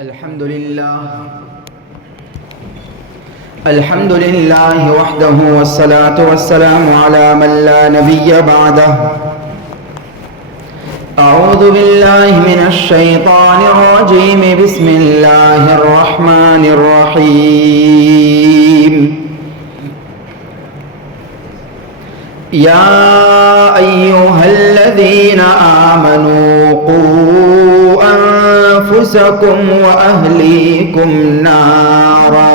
الحمد لله وحده والصلاة والسلام على من لا نبي بعده. أعوذ بالله من الشيطان الرجيم. بسم الله الرحمن الرحيم. يا أيها الذين آمنوا قوا أنفسكم وأهليكم نارا.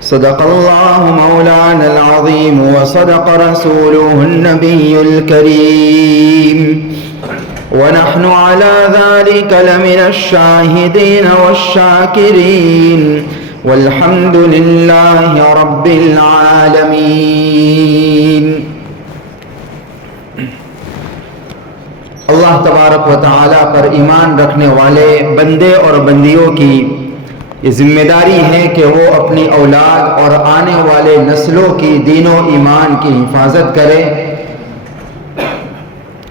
صدق الله مولانا العظيم وصدق رسوله النبي الكريم ونحن على ذلك لمن الشاهدين والشاكرين والحمد لله رب العالمين. اللہ تبارک و تعالیٰ پر ایمان رکھنے والے بندے اور بندیوں کی یہ ذمہ داری ہے کہ وہ اپنی اولاد اور آنے والے نسلوں کی دین و ایمان کی حفاظت کرے،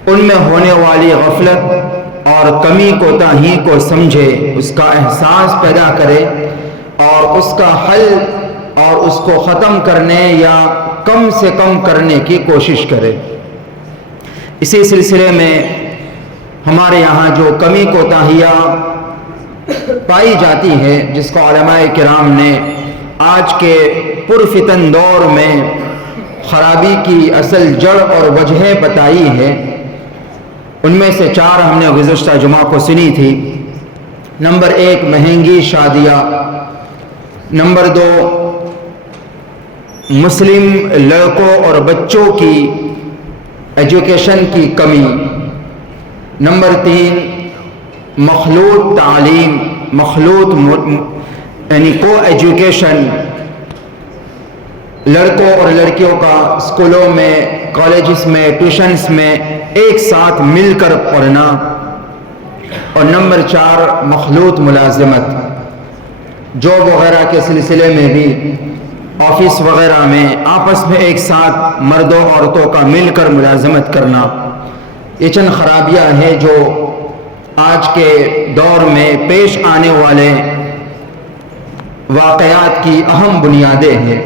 ان میں ہونے والی غفلت اور کمی کوتاہی کو سمجھے، اس کا احساس پیدا کرے اور اس کا حل اور اس کو ختم کرنے یا کم سے کم کرنے کی کوشش کرے. اسی سلسلے میں ہمارے یہاں جو کمی کوتاہیاں پائی جاتی ہے، جس کو علماء کرام نے آج کے پرفتن دور میں خرابی کی اصل جڑ اور وجہیں بتائی ہے، ان میں سے 4 ہم نے گزشتہ جمعہ کو سنی تھی. نمبر 1 مہنگی شادیاں، نمبر 2 مسلم لڑکوں اور بچوں کی ایجوکیشن کی کمی، نمبر 3 مخلوط تعلیم، یعنی کو ایجوکیشن، لڑکوں اور لڑکیوں کا اسکولوں میں، کالجز میں، ٹیوشنز میں ایک ساتھ مل کر پڑھنا، اور نمبر 4 مخلوط ملازمت، جاب وغیرہ کے سلسلے میں بھی آفس وغیرہ میں آپس میں ایک ساتھ مردوں عورتوں کا مل کر ملازمت کرنا. یہ چند خرابیاں ہیں جو آج کے دور میں پیش آنے والے واقعات کی اہم بنیادیں ہیں،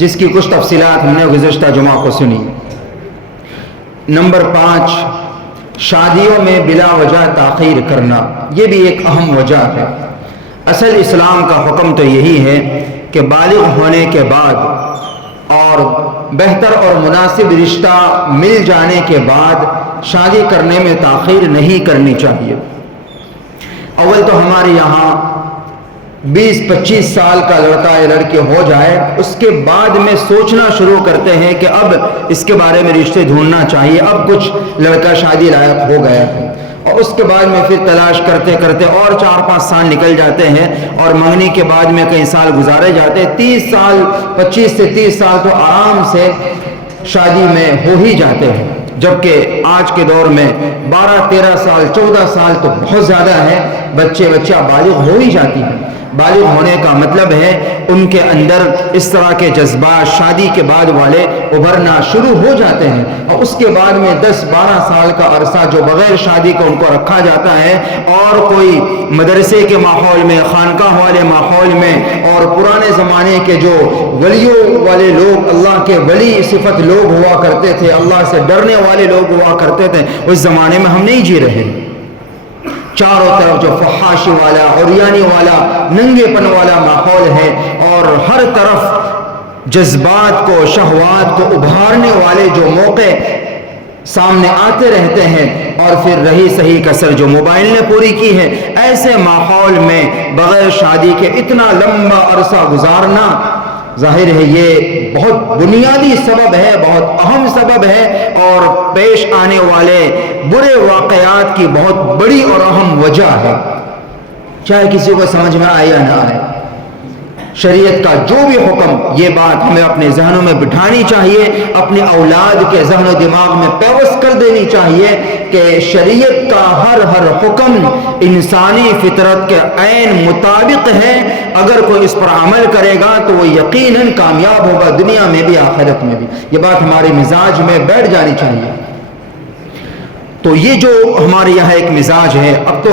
جس کی کچھ تفصیلات ہم نے گزشتہ جمعہ کو سنی. نمبر 5 شادیوں میں بلا وجہ تاخیر کرنا، یہ بھی ایک اہم وجہ ہے. اصل اسلام کا حکم تو یہی ہے کہ بالغ ہونے کے بعد اور بہتر اور مناسب رشتہ مل جانے کے بعد شادی کرنے میں تاخیر نہیں کرنی چاہیے. اول تو ہمارے یہاں 20-25 سال کا لڑکا یا لڑکی ہو جائے، اس کے بعد میں سوچنا شروع کرتے ہیں کہ اب اس کے بارے میں رشتے ڈھونڈنا چاہیے، اب کچھ لڑکا شادی لائق ہو گیا ہے، اور اس کے بعد میں پھر تلاش کرتے کرتے اور 4-5 سال نکل جاتے ہیں، اور منگنی کے بعد میں کئی سال گزارے جاتے ہیں. 30 سال 25 سے 30 سال تو آرام سے شادی میں ہو ہی جاتے ہیں، جبکہ آج کے دور میں 12-13 سال 14 سال تو بہت زیادہ ہے، بچہ بالغ ہو ہی جاتی ہے. بالغ ہونے کا مطلب ہے ان کے اندر اس طرح کے جذبات شادی کے بعد والے ابھرنا شروع ہو جاتے ہیں، اور اس کے بعد میں 10-12 سال کا عرصہ جو بغیر شادی کو ان کو رکھا جاتا ہے، اور کوئی مدرسے کے ماحول میں، خانقاہ والے ماحول میں، اور پرانے زمانے کے جو ولیوں والے لوگ، اللہ کے ولی صفت لوگ ہوا کرتے تھے، اللہ سے ڈرنے والے لوگ ہوا کرتے تھے، اس زمانے میں ہم نہیں جی رہے. چاروں طرف جو فحاشی والا، عریانی والا، ننگے پن والا ماحول ہے، اور ہر طرف جذبات کو، شہوات کو ابھارنے والے جو موقع سامنے آتے رہتے ہیں، اور پھر رہی صحیح کسر جو موبائل نے پوری کی ہے. ایسے ماحول میں بغیر شادی کے اتنا لمبا عرصہ گزارنا، ظاہر ہے یہ بہت بنیادی سبب ہے، بہت اہم سبب ہے، اور پیش آنے والے برے واقعات کی بہت بڑی اور اہم وجہ ہے، چاہے کسی کو سمجھ میں آئے یا نہ آئے. شریعت کا جو بھی حکم، یہ بات ہمیں اپنے ذہنوں میں بٹھانی چاہیے، اپنے اولاد کے ذہن و دماغ میں پیوست کر دینی چاہیے کہ شریعت کا ہر حکم انسانی فطرت کے عین مطابق ہے. اگر کوئی اس پر عمل کرے گا تو وہ یقیناً کامیاب ہوگا، دنیا میں بھی آخرت میں بھی. یہ بات ہمارے مزاج میں بیٹھ جانی چاہیے. تو یہ جو ہمارے یہاں ایک مزاج ہے، اب تو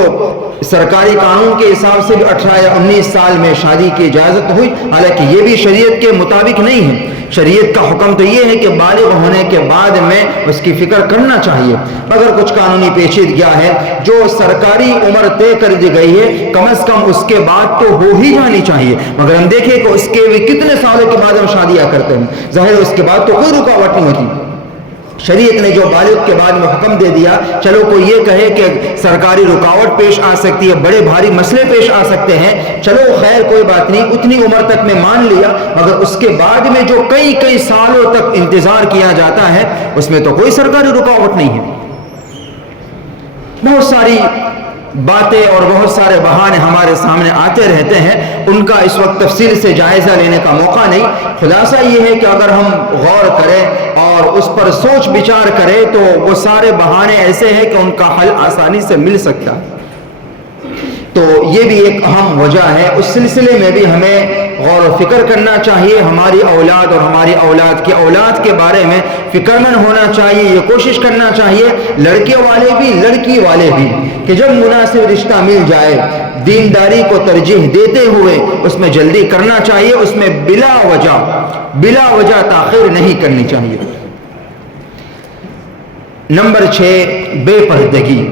سرکاری قانون کے حساب سے بھی 18 یا 19 سال میں شادی کی اجازت ہوئی، حالانکہ یہ بھی شریعت کے مطابق نہیں ہے۔ شریعت کا حکم تو یہ ہے کہ بالغ ہونے کے بعد میں اس کی فکر کرنا چاہیے۔ اگر کچھ قانونی پیچیدگیاں ہے جو سرکاری عمر طے کر دی گئی ہے، کم از کم اس کے بعد تو ہو ہی جانی چاہیے، مگر ہم دیکھیں کہ اس کے کتنے سالوں کے بعد ہم شادیاں کرتے ہیں، ظاہر اس کے بعد تو کوئی رکاوٹ نہیں ہوتی۔ شریعت نے جو بالغ کے بعد میں حکم دے دیا، چلو کوئی یہ کہے کہ سرکاری رکاوٹ پیش آ سکتی ہے، بڑے بھاری مسئلے پیش آ سکتے ہیں، چلو خیر کوئی بات نہیں، اتنی عمر تک میں مان لیا، مگر اس کے بعد میں جو کئی سالوں تک انتظار کیا جاتا ہے اس میں تو کوئی سرکاری رکاوٹ نہیں ہے۔ بہت ساری باتیں اور بہت سارے بہانے ہمارے سامنے آتے رہتے ہیں، ان کا اس وقت تفصیل سے جائزہ لینے کا موقع نہیں۔ خلاصہ یہ ہے کہ اگر ہم غور کریں اور اس پر سوچ بچار کریں تو وہ سارے بہانے ایسے ہیں کہ ان کا حل آسانی سے مل سکتا ہے۔ تو یہ بھی ایک اہم وجہ ہے، اس سلسلے میں بھی ہمیں غور و فکر کرنا چاہیے، ہماری اولاد اور ہماری اولاد کے بارے میں فکر مند ہونا چاہیے، یہ کوشش کرنا چاہیے لڑکے والے بھی لڑکی والے بھی کہ جب مناسب رشتہ مل جائے دینداری کو ترجیح دیتے ہوئے اس میں جلدی کرنا چاہیے، اس میں بلا وجہ تاخیر نہیں کرنی چاہیے۔ نمبر 6، بے پردگی۔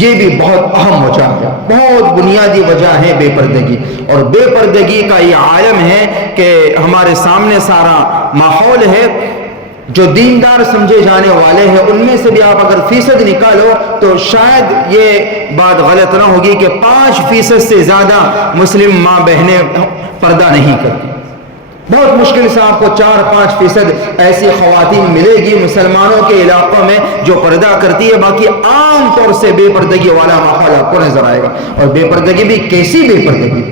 یہ بھی بہت اہم وجہ ہے، بہت بنیادی وجہ ہے بے پردگی، اور بے پردگی کا یہ عالم ہے کہ ہمارے سامنے سارا ماحول ہے۔ جو دیندار سمجھے جانے والے ہیں ان میں سے بھی آپ اگر فیصد نکالو تو شاید یہ بات غلط نہ ہوگی کہ 5% سے زیادہ مسلم ماں بہنیں پردہ نہیں کرتی۔ بہت مشکل سے آپ کو 4-5% ایسی خواتین ملے گی مسلمانوں کے علاقوں میں جو پردہ کرتی ہے، باقی عام طور سے بے پردگی والا ماحول آپ کو نظر آئے گا۔ اور بے پردگی بھی کیسی بے پردگی،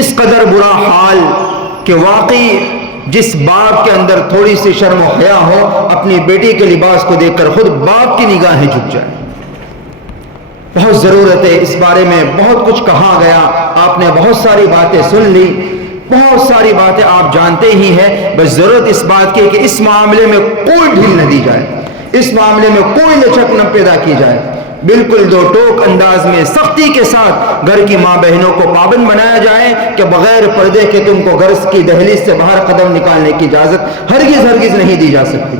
اس قدر برا حال کہ واقعی جس باپ کے اندر تھوڑی سی شرم و حیا ہو، اپنی بیٹی کے لباس کو دیکھ کر خود باپ کی نگاہیں جھک جائیں۔ بہت ضرورت ہے، اس بارے میں بہت کچھ کہا گیا، آپ نے بہت ساری باتیں سن لی، بہت ساری باتیں آپ جانتے ہی ہیں، بس ضرورت اس بات کی کہ اس معاملے میں کوئی ڈھیل نہ دی جائے، اس معاملے میں کوئی لچک نہ پیدا کی جائے، بالکل دو ٹوک انداز میں سختی کے ساتھ گھر کی ماں بہنوں کو پابند بنایا جائے کہ بغیر پردے کے تم کو گھر کی دہلیز سے باہر قدم نکالنے کی اجازت ہرگز نہیں دی جا سکتی۔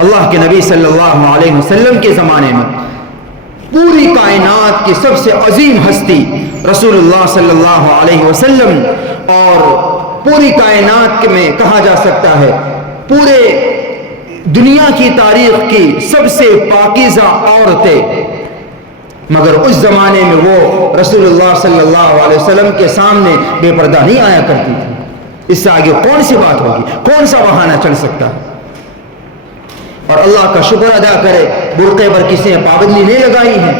اللہ کے نبی صلی اللہ علیہ وسلم کے زمانے میں پوری کائنات کی سب سے عظیم ہستی رسول اللہ صلی اللہ علیہ وسلم، اور پوری کائنات میں کہا جا سکتا ہے پورے دنیا کی تاریخ کی سب سے پاکیزہ عورتیں، مگر اس زمانے میں وہ رسول اللہ صلی اللہ علیہ وسلم کے سامنے بے پردہ نہیں آیا کرتی تھی۔ اس سے آگے کون سی بات ہوگی، کون سا بہانہ چل سکتا ہے؟ اور اللہ کا شکر ادا کرے برقعے پر کسی نے پابندی نہیں لگائی ہے،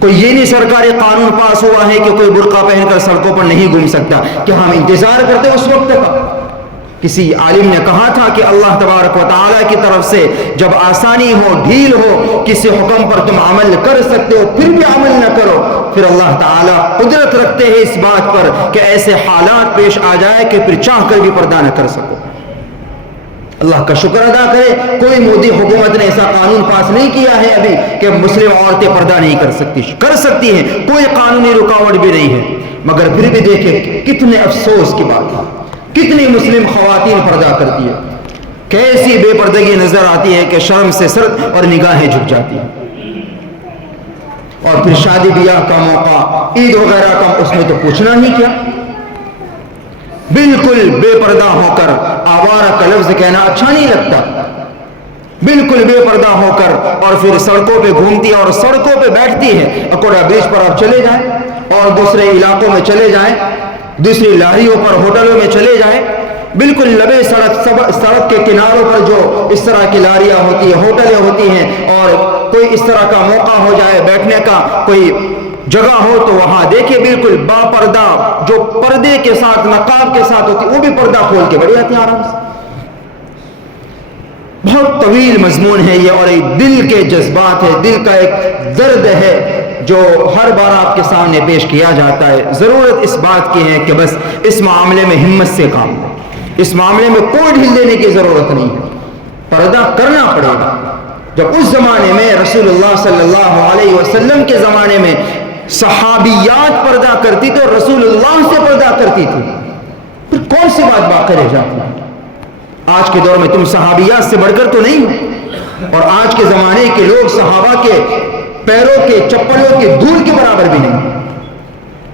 کوئی یہ نہیں سرکاری قانون پاس ہوا ہے کہ کوئی برقع پہن کر سڑکوں پر نہیں گھوم سکتا، کہ ہم انتظار کرتے اس وقت کا۔ کسی عالم نے کہا تھا کہ اللہ تبارک و تعالیٰ کی طرف سے جب آسانی ہو، ڈھیل ہو، کسی حکم پر تم عمل کر سکتے ہو پھر بھی عمل نہ کرو، پھر اللہ تعالیٰ قدرت رکھتے ہیں اس بات پر کہ ایسے حالات پیش آ جائے کہ پھر چاہ کر بھی پردہ نہ کر سکو۔ اللہ کا شکر ادا کرے کوئی مودی حکومت نے ایسا قانون پاس نہیں کیا ہے ابھی کہ مسلم عورتیں پردہ نہیں کر سکتی ہیں، کوئی قانونی رکاوٹ بھی نہیں ہے، مگر پھر بھی دیکھیں کتنے افسوس کی بات ہے، کتنی مسلم خواتین پردہ کرتی ہے، کیسی بے پردگی نظر آتی ہے کہ شرم سے سر اور نگاہیں جھک جاتی ہیں۔ اور پھر شادی بیاہ کا موقع، عید وغیرہ کا، اس میں تو پوچھنا ہی کیا، بالکل بے پردہ ہو کر آوارہ کا لفظ کہنا اچھا نہیں لگتا، بالکل بے پردہ ہو کر اور پھر سڑکوں پہ گھومتی ہے اور سڑکوں پہ بیٹھتی ہے۔ اکوڑا برج پر آپ چلے جائیں اور دوسرے علاقوں میں چلے جائیں، دوسری لاریوں پر، ہوٹلوں میں چلے جائیں، بالکل لبے سڑک کے کناروں پر جو اس طرح کی لاریاں ہوتی ہیں، ہوٹلیں ہوتی ہیں، اور کوئی اس طرح کا موقع ہو جائے بیٹھنے کا، کوئی جگہ ہو تو وہاں دیکھیں بالکل با پردہ، جو پردے کے ساتھ نقاب کے ساتھ ہوتی وہ بھی پردہ کھول کے بڑی آتی ہیں آرام سے۔ بہت طویل مضمون ہے یہ، اور ایک دل کے جذبات ہے، دل کا ایک درد ہے جو ہر بار آپ کے سامنے پیش کیا جاتا ہے۔ ضرورت اس بات کی ہے کہ بس اس معاملے میں ہمت سے کام لیں، اس معاملے میں کوئی ڈھیل دینے کی ضرورت نہیں ہے، پردہ کرنا پڑے گا. جب اس زمانے میں رسول اللہ صلی اللہ علیہ وسلم کے زمانے میں صحابیات پردہ کرتی تو رسول اللہ سے پردہ کرتی تھی, پھر کون سی بات باقی رہ جاتی ہے؟ آج کے دور میں تم صحابیات سے بڑھ کر تو نہیں ہو, اور آج کے زمانے کے لوگ صحابہ کے پیروں کے چپلوں کے دھول کے برابر بھی نہیں.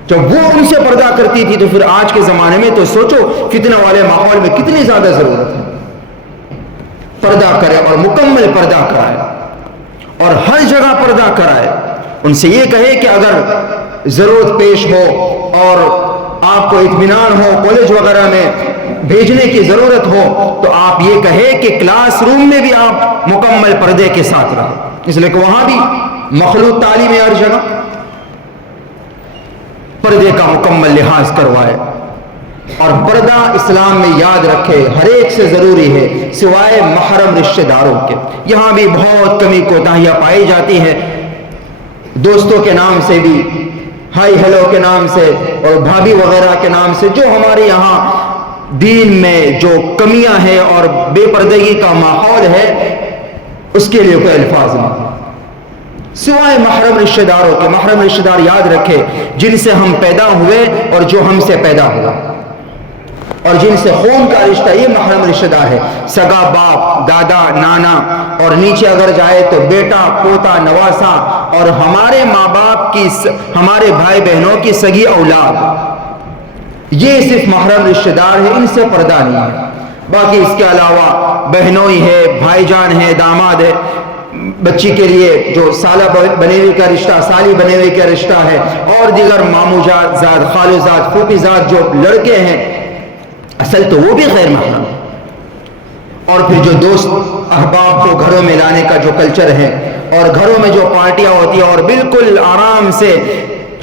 جب وہ ان سے پردہ کرتی تھی تو پھر آج کے زمانے میں تو سوچو فتنہ والے ماحول میں کتنی زیادہ ضرورت ہے. پردہ کرے اور مکمل پردہ کرائے اور ہر جگہ پردہ کرائے. ان سے یہ کہے کہ اگر ضرورت پیش ہو اور آپ کو اطمینان ہو, کالج وغیرہ میں بھیجنے کی ضرورت ہو, تو آپ یہ کہے کہ کلاس روم میں بھی آپ مکمل پردے کے ساتھ رہیں, اس لیے کہ وہاں بھی مخلوط تعلیم ہے, ہر جگہ پردے کا مکمل لحاظ کروائے. اور پردہ اسلام میں یاد رکھے ہر ایک سے ضروری ہے سوائے محرم رشتہ داروں کے. یہاں بھی بہت کمی کوتاہیاں پائی جاتی ہیں, دوستوں کے نام سے بھی, ہائی ہیلو کے نام سے اور بھابھی وغیرہ کے نام سے, جو ہمارے یہاں دین میں جو کمیاں ہیں اور بے پردگی کا ماحول ہے اس کے لیے کوئی الفاظ نہیں سوائے محرم رشتہ داروں کے. محرم رشتہ دار یاد رکھے جن سے ہم پیدا ہوئے اور جو ہم سے پیدا ہوا اور جن سے خون کا رشتہ, یہ محرم رشتہ دار ہے. سگا باپ, دادا, نانا, اور نیچے اگر جائے تو بیٹا, پوتا, نواسا, اور ہمارے ماں باپ کی, ہمارے بھائی بہنوں کی سگی اولاد, یہ صرف محرم رشتہ دار ہے, ان سے پردہ نہیں ہے. باقی اس کے علاوہ بہنوئی ہے, بھائی جان ہے, داماد ہے, بچی کے لیے جو سالہ بنیوی کا رشتہ, سالی بنیوی کا رشتہ ہے, اور دیگر مامو زاد, خالو زاد, پھوپھی زاد جو لڑکے ہیں, اصل تو وہ بھی غیر محرم. اور پھر جو دوست احباب کو گھروں میں لانے کا جو کلچر ہے, اور گھروں میں جو پارٹیاں ہوتی ہیں اور بالکل آرام سے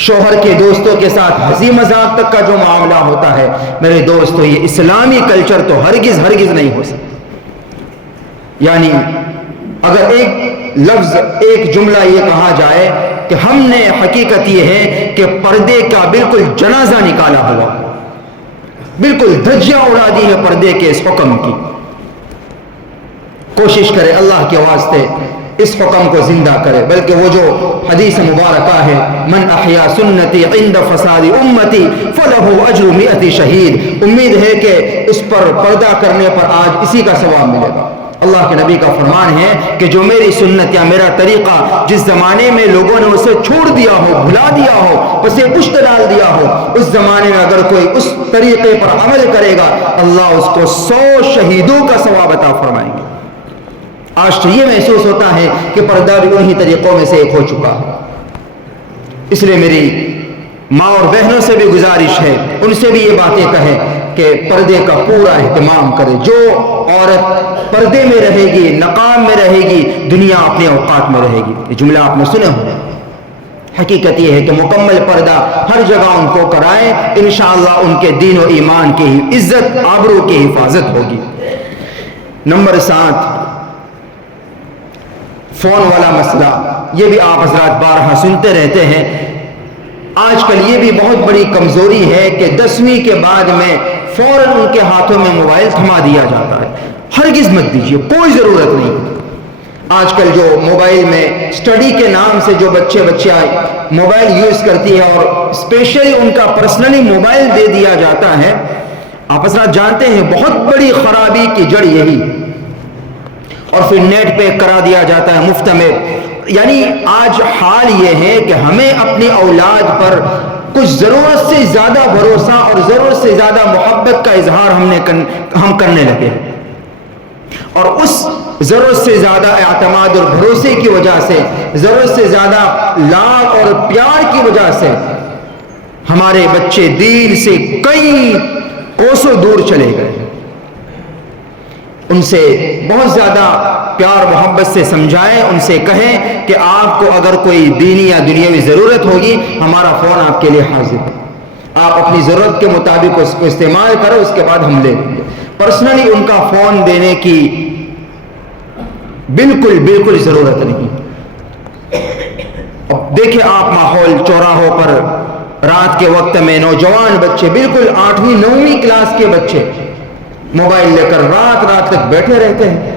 شوہر کے دوستوں کے ساتھ ہنسی مذاق تک کا جو معاملہ ہوتا ہے, میرے دوستو یہ اسلامی کلچر تو ہرگز نہیں ہو سکتا. یعنی اگر ایک لفظ, ایک جملہ یہ کہا جائے کہ ہم نے, حقیقت یہ ہے کہ پردے کا بالکل جنازہ نکالا ہوا, بالکل دھجیاں اڑا دی ہے پردے کے اس حکم کی. کوشش کرے اللہ کے واسطے اس حکم کو زندہ کرے. بلکہ وہ جو حدیث مبارکہ ہے, من احیا سنتی عند فساد امتی فلہ اجر 100 شہید, امید ہے کہ اس پر پردہ کرنے پر آج اسی کا ثواب ملے گا. اللہ کے نبی کا فرمان ہے کہ جو میری سنت یا میرا طریقہ جس زمانے میں لوگوں نے اسے چھوڑ دیا ہو, بھلا دیا ہو, اسے پشت ڈال دیا ہو, اس زمانے میں اگر کوئی اس طریقے پر عمل کرے گا اللہ اس کو 100 شہیدوں کا ثواب عطا فرمائیں گے. آج تو یہ محسوس ہوتا ہے کہ پردہ بھی انہی طریقوں میں سے ایک ہو چکا ہے. اس لیے میری ماں اور بہنوں سے بھی گزارش ہے, ان سے بھی یہ باتیں کہیں کہ پردے کا پورا اہتمام کرے. جو عورت پردے میں رہے گی, نقاب میں رہے گی, دنیا اپنے اوقات میں رہے گی. یہ جملہ آپ نے سنے ہوں. حقیقت یہ ہے کہ مکمل پردہ ہر جگہ ان کو کرائیں, انشاءاللہ ان کے دین و ایمان کی عزت, آبرو کی حفاظت ہوگی. نمبر 7, فون والا مسئلہ. یہ بھی آپ حضرات بارہا سنتے رہتے ہیں. آج کل یہ بھی بہت بڑی کمزوری ہے کہ 10ویں کے بعد میں فوراً ان کے ہاتھوں میں موبائل تھما دیا جاتا ہے. ہرگز مت دیجیے, کوئی ضرورت نہیں. آج کل جو موبائل میں اسٹڈی کے نام سے جو بچیاں موبائل یوز کرتی ہے اور اسپیشلی ان کا پرسنلی موبائل دے دیا جاتا ہے, آپ حضرات جانتے ہیں بہت بڑی خرابی کی جڑ یہی. اور پھر نیٹ پہ کرا دیا جاتا ہے مفت میں. یعنی آج حال یہ ہے کہ ہمیں اپنی اولاد پر کچھ ضرورت سے زیادہ بھروسہ اور ضرورت سے زیادہ محبت کا اظہار ہم کرنے لگے, اور اس ضرورت سے زیادہ اعتماد اور بھروسے کی وجہ سے, ضرورت سے زیادہ لاڈ اور پیار کی وجہ سے ہمارے بچے دین سے کئی کوسوں دور چلے گئے. ان سے بہت زیادہ پیار محبت سے سمجھائیں, ان سے کہیں کہ آپ کو اگر کوئی دینی یا دنیاوی ضرورت ہوگی ہمارا فون آپ کے لیے حاضر ہے, آپ اپنی ضرورت کے مطابق اس کو استعمال کرو, اس کے بعد ہم لے لیں گے. پرسنلی ان کا فون دینے کی بالکل ضرورت نہیں. دیکھیں آپ ماحول چوراہوں پر رات کے وقت میں نوجوان بچے, بالکل 8ویں 9ویں کلاس کے بچے موبائل لے کر رات تک بیٹھے رہتے ہیں.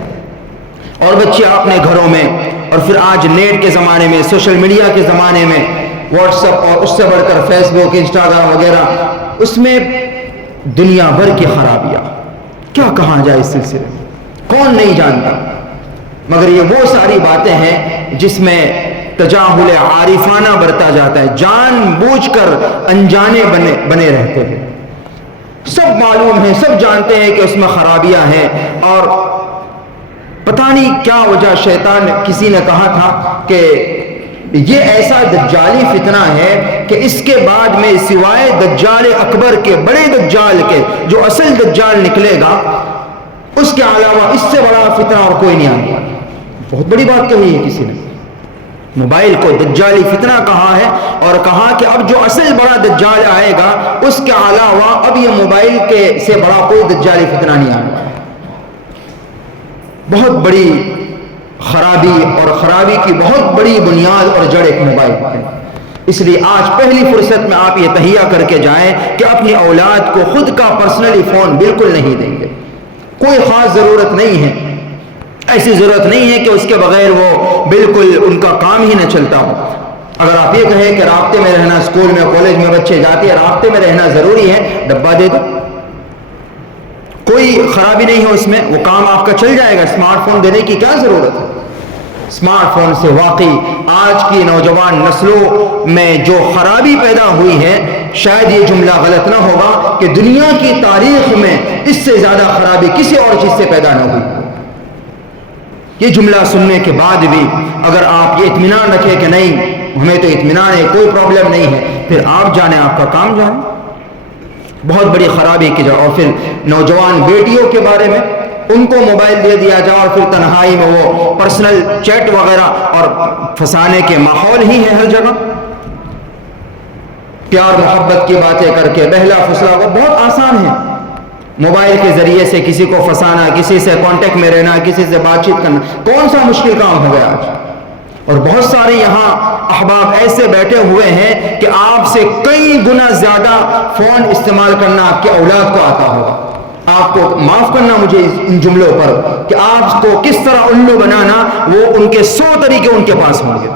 اور بچے اپنے گھروں میں، اور پھر آج نیٹ کے زمانے میں، سوشل میڈیا کے زمانے میں، واٹس ایپ اور اس سے بڑھ کر فیس بک، انسٹاگرام وغیرہ، اس میں دنیا بھر کی خرابیاں، کیا کہا جائے اس سلسلے میں، کون نہیں جانتا، مگر یہ وہ ساری باتیں ہیں جس میں تجاہل عارفانہ برتا جاتا ہے، جان بوجھ کر انجانے بنے رہتے ہیں، سب معلوم ہے، سب جانتے ہیں کہ اس میں خرابیاں ہیں، اور پتہ نہیں کیا وجہ، شیطان کسی نے کہا تھا کہ یہ ایسا دجالی فتنہ ہے کہ اس کے بعد میں سوائے دجال اکبر کے، بڑے دجال کے، جو اصل دجال نکلے گا، اس کے علاوہ اس سے بڑا فتنہ اور کوئی نہیں آئے گا۔ بہت بڑی بات کہی ہے کسی نے، موبائل کو دجالی فتنہ کہا ہے، اور کہا کہ اب جو اصل بڑا دجال آئے گا اس کے علاوہ اب یہ موبائل کے سے بڑا کوئی دجالی فتنہ نہیں آئے گا۔ بہت بڑی خرابی، اور خرابی کی بہت بڑی بنیاد اور جڑ ایک موبائل ہے۔ اس لیے آج پہلی فرصت میں آپ یہ تہیہ کر کے جائیں کہ اپنی اولاد کو خود کا پرسنلی فون بالکل نہیں دیں گے، کوئی خاص ضرورت نہیں ہے، ایسی ضرورت نہیں ہے کہ اس کے بغیر وہ بالکل ان کا کام ہی نہ چلتا ہو۔ اگر آپ یہ کہیں کہ رابطے میں رہنا، اسکول میں کالج میں بچے جاتے ہیں، رابطے میں رہنا ضروری ہے، ڈبہ دے دو، کوئی خرابی نہیں ہے اس میں، وہ کام آپ کا چل جائے گا، اسمارٹ فون دینے کی کیا ضرورت ہے؟ اسمارٹ فون سے واقعی آج کی نوجوان نسلوں میں جو خرابی پیدا ہوئی ہے، شاید یہ جملہ غلط نہ ہوگا کہ دنیا کی تاریخ میں اس سے زیادہ خرابی کسی اور چیز سے پیدا نہ ہوئی۔ یہ جملہ سننے کے بعد بھی اگر آپ یہ اطمینان رکھیں کہ نہیں ہمیں تو اطمینان ہے، کوئی پرابلم نہیں ہے، پھر آپ جانیں، آپ کا کام جانیں، بہت بڑی خرابی کی جائے۔ اور پھر نوجوان بیٹیوں کے بارے میں، ان کو موبائل دے دیا جائے اور پھر تنہائی میں وہ پرسنل چیٹ وغیرہ، اور پھنسانے کے ماحول ہی ہے ہر جگہ، پیار محبت کی باتیں کر کے بہلا فسلا کو بہت آسان ہے، موبائل کے ذریعے سے کسی کو پھنسانا، کسی سے کانٹیکٹ میں رہنا، کسی سے بات چیت کرنا، کون سا مشکل کام ہو گیا آج؟ اور بہت سارے یہاں احباب ایسے بیٹھے ہوئے ہیں کہ آپ سے کئی گنا زیادہ فون استعمال کرنا آپ کے اولاد کو آتا ہوگا۔ آپ کو معاف کرنا مجھے ان جملوں پر کہ آپ کو کس طرح الو بنانا، وہ ان کے 100 طریقے ان کے پاس ہوں گے۔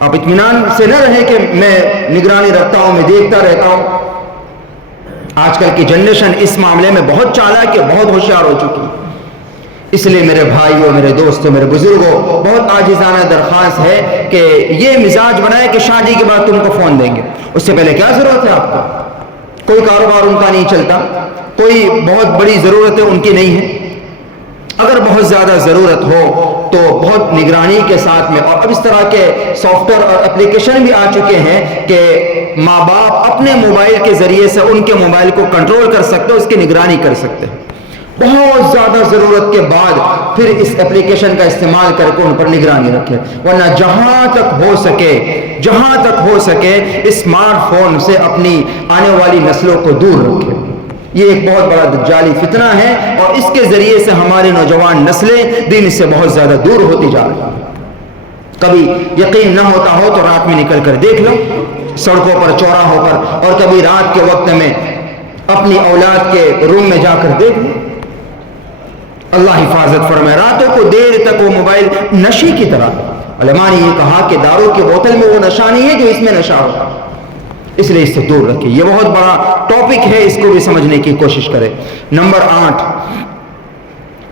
آپ اطمینان سے نہ رہیں کہ میں نگرانی رکھتا ہوں، میں دیکھتا رہتا ہوں۔ آج کل کی جنریشن اس معاملے میں بہت چالاک ہے، بہت ہوشیار ہو چکی ہے۔ اس لیے میرے بھائیوں، میرے دوستوں، میرے بزرگوں، بہت عاجزانہ درخواست ہے کہ یہ مزاج بنائے کہ شادی کے بعد تم کو فون دیں گے، اس سے پہلے کیا ضرورت ہے آپ کو؟ کوئی کاروبار ان کا نہیں چلتا، کوئی بہت بڑی ضرورتیں ان کی نہیں ہیں، اگر بہت زیادہ ضرورت ہو تو بہت نگرانی کے ساتھ میں، اور اب اس طرح کے سافٹ ویئر اور اپلیکیشن بھی آ چکے ہیں کہ ماں باپ اپنے موبائل کے ذریعے سے ان کے موبائل کو کنٹرول کر سکتے، اس کی نگرانی کر سکتے ہیں، بہت زیادہ ضرورت کے بعد پھر اس اپلیکیشن کا استعمال کر کے ان پر نگرانی رکھے، ورنہ جہاں تک ہو سکے اسمارٹ فون سے اپنی آنے والی نسلوں کو دور رکھے۔ یہ ایک بہت بڑا دجالی فتنہ ہے، اور اس کے ذریعے سے ہماری نوجوان نسلیں دین سے بہت زیادہ دور ہوتی جا رہی ہیں۔ کبھی یقین نہ ہوتا ہو تو رات میں نکل کر دیکھ لو، سڑکوں پر، چوراہوں پر، اور کبھی رات کے وقت میں اپنی اولاد کے روم میں جا کر دیکھ لو۔ اللہ حفاظت فرمائے، راتوں کو دیر تک وہ موبائل نشے کی طرح، علماء نے یہ کہا کہ دارو کی بوتل میں وہ نشہ نہیں ہے جو اس میں نشہ ہوتا، اس لیے اس سے دور رکھیں۔ یہ بہت بڑا ٹاپک ہے، اس کو بھی سمجھنے کی کوشش کریں۔ نمبر 8،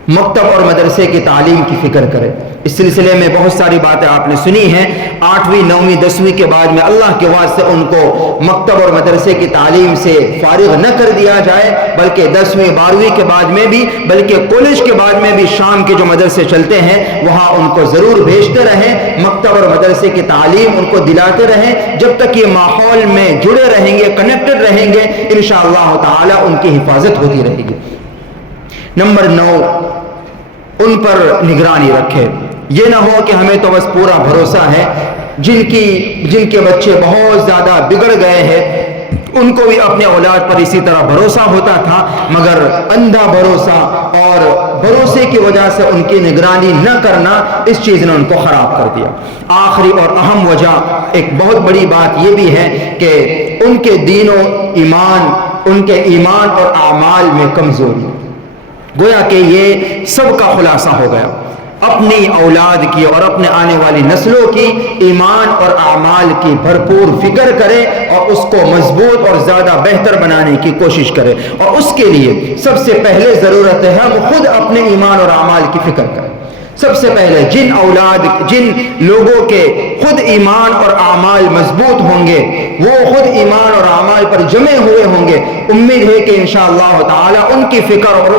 مکتب اور مدرسے کی تعلیم کی فکر کرے۔ اس سلسلے میں بہت ساری باتیں آپ نے سنی ہیں۔ 8ویں 9ویں 10ویں کے بعد میں اللہ کے واسطے ان کو مکتب اور مدرسے کی تعلیم سے فارغ نہ کر دیا جائے، بلکہ 10ویں 12ویں کے بعد میں بھی، بلکہ کالج کے بعد میں بھی شام کے جو مدرسے چلتے ہیں وہاں ان کو ضرور بھیجتے رہیں، مکتب اور مدرسے کی تعلیم ان کو دلاتے رہیں۔ جب تک یہ ماحول میں جڑے رہیں گے، کنیکٹڈ رہیں گے، انشاءاللہ تعالی ان کی حفاظت ہوتی رہے گی۔ نمبر 9، ان پر نگرانی رکھے۔ یہ نہ ہو کہ ہمیں تو بس پورا بھروسہ ہے، جن کے بچے بہت زیادہ بگڑ گئے ہیں ان کو بھی اپنے اولاد پر اسی طرح بھروسہ ہوتا تھا، مگر اندھا بھروسہ اور بھروسے کی وجہ سے ان کی نگرانی نہ کرنا، اس چیز نے ان کو خراب کر دیا۔ آخری اور اہم وجہ، ایک بہت بڑی بات یہ بھی ہے کہ ان کے دین و ایمان، ان کے ایمان اور اعمال میں کمزوری، گویا کہ یہ سب کا خلاصہ ہو گیا۔ اپنی اولاد کی اور اپنے آنے والی نسلوں کی ایمان اور اعمال کی بھرپور فکر کرے اور اس کو مضبوط اور زیادہ بہتر بنانے کی کوشش کرے. اور اس کے لیے سب سے پہلے ضرورت ہے ہم خود اپنے ایمان اور اعمال کی فکر کریں. سب سے پہلے جن لوگوں کے خود ایمان اور اعمال مضبوط ہوں گے، وہ خود ایمان اور اعمال پر جمے ہوئے ہوں گے، امید ہے کہ انشاءاللہ تعالی ان کی فکر اور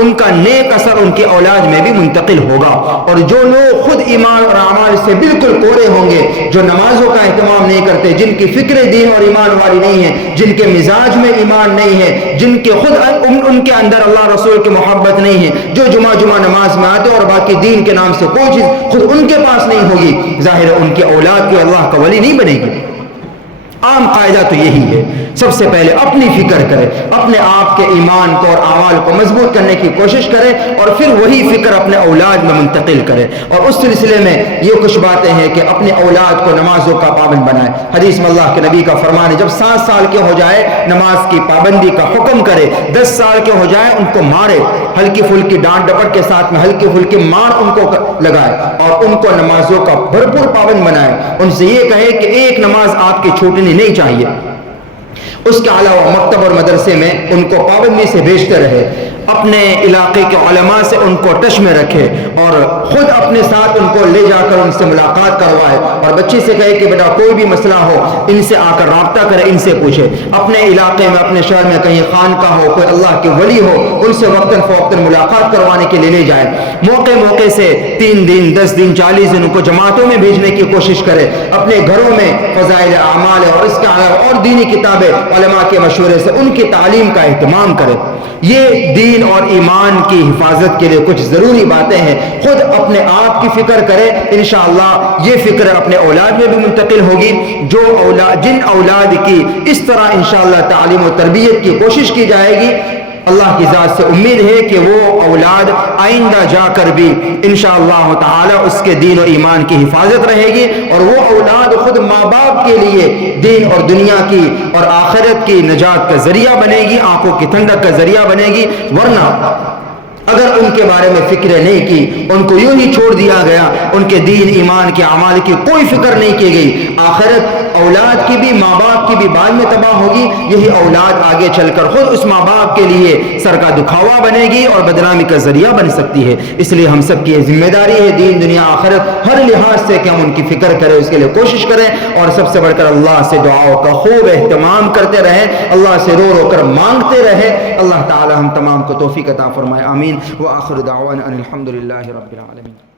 ان کا نیک اثر ان کی اولاد میں بھی منتقل ہوگا. اور جو لوگ خود ایمان اور اعمال سے بالکل کوڑے ہوں گے، جو نمازوں کا اہتمام نہیں کرتے، جن کی فکر دین اور ایمان والی نہیں ہے، جن کے مزاج میں ایمان نہیں ہے، جن کے خود ان کے اندر اللہ رسول کی محبت نہیں ہے، جو جمعہ نماز میں آتے اور باقی دین کے نام سے کوئی چیز خود ان کے پاس نہیں ہوگی، ظاہر ہے ان کی اولاد کو اللہ کا ولی نہیں بنے گی. عام قاعدہ تو یہی ہے. سب سے پہلے اپنی فکر کرے، اپنے آپ کے ایمان کو اور اعمال کو مضبوط کرنے کی کوشش کرے اور پھر وہی فکر اپنے اولاد میں منتقل کرے. اور اس سلسلے میں یہ کچھ باتیں ہیں کہ اپنے اولاد کو نمازوں کا پابند بنائے. حدیث میں اللہ کے نبی کا فرمان ہے جب 7 سال کے ہو جائے نماز کی پابندی کا حکم کرے، 10 سال کے ہو جائے ان کو مارے، ہلکی پھلکی ڈانٹ ڈپٹ کے ساتھ میں ہلکی پھلکی مار ان کو لگائے اور ان کو نمازوں کا بھرپور پابند بنائے. ان سے یہ کہے کہ ایک نماز آپ کی چھوٹنی نہیں چاہیے. اس کے علاوہ مکتب اور مدرسے میں ان کو پابندی سے بھیجتے رہے، اپنے علاقے کے علماء سے ان کو ٹچ میں رکھے اور خود اپنے ساتھ ان کو لے جا کر ان سے ملاقات کروائے. اور بچے سے کہے کہ بیٹا کوئی بھی مسئلہ ہو ان سے آ کر رابطہ کرے، ان سے پوچھے. اپنے علاقے میں اپنے شہر میں کہیں خانقاہ ہو، کوئی اللہ کے ولی ہو، ان سے وقتاً فوقتاً ملاقات کروانے کے لیے لے جائے. موقع سے 3 دن 10 دن 40 دن ان کو جماعتوں میں بھیجنے کی کوشش کرے. اپنے گھروں میں فضائل اعمال اور اس کے علاوہ اور دینی کتابیں علماء کے مشورے سے ان کی تعلیم کا اہتمام کرے. یہ دین اور ایمان کی حفاظت کے لیے کچھ ضروری باتیں ہیں. خود اپنے آپ کی فکر کرے، انشاءاللہ یہ فکر اپنے اولاد میں بھی منتقل ہوگی. جن اولاد کی اس طرح انشاءاللہ تعلیم و تربیت کی کوشش کی جائے گی، اللہ کی ذات سے امید ہے کہ وہ اولاد آئندہ جا کر بھی انشاءاللہ تعالی اس کے دین و ایمان کی حفاظت رہے گی اور وہ اولاد خود ماں باپ کے لیے دین اور دنیا کی اور آخرت کی نجات کا ذریعہ بنے گی، آنکھوں کی ٹھنڈک کا ذریعہ بنے گی. ورنہ اگر ان کے بارے میں فکر نہیں کی، ان کو یوں ہی چھوڑ دیا گیا، ان کے دین ایمان کے اعمال کی کوئی فکر نہیں کی گئی، آخرت اولاد کی بھی ماں باپ کی بھی بعد میں تباہ ہوگی. یہی اولاد آگے چل کر خود اس ماں باپ کے لیے سر کا دکھاوا بنے گی اور بدنامی کا ذریعہ بن سکتی ہے. اس لیے ہم سب کی یہ ذمہ داری ہے دین دنیا آخرت ہر لحاظ سے کہ ہم ان کی فکر کریں، اس کے لیے کوشش کریں اور سب سے بڑھ کر اللہ سے دعاؤں کا خوب اہتمام کرتے رہیں، اللہ سے رو رو کر مانگتے رہیں. اللہ تعالی ہم تمام کو توفیق عطا فرمائے. آمین. وآخر دعوانا ان الحمد للہ رب العالمین.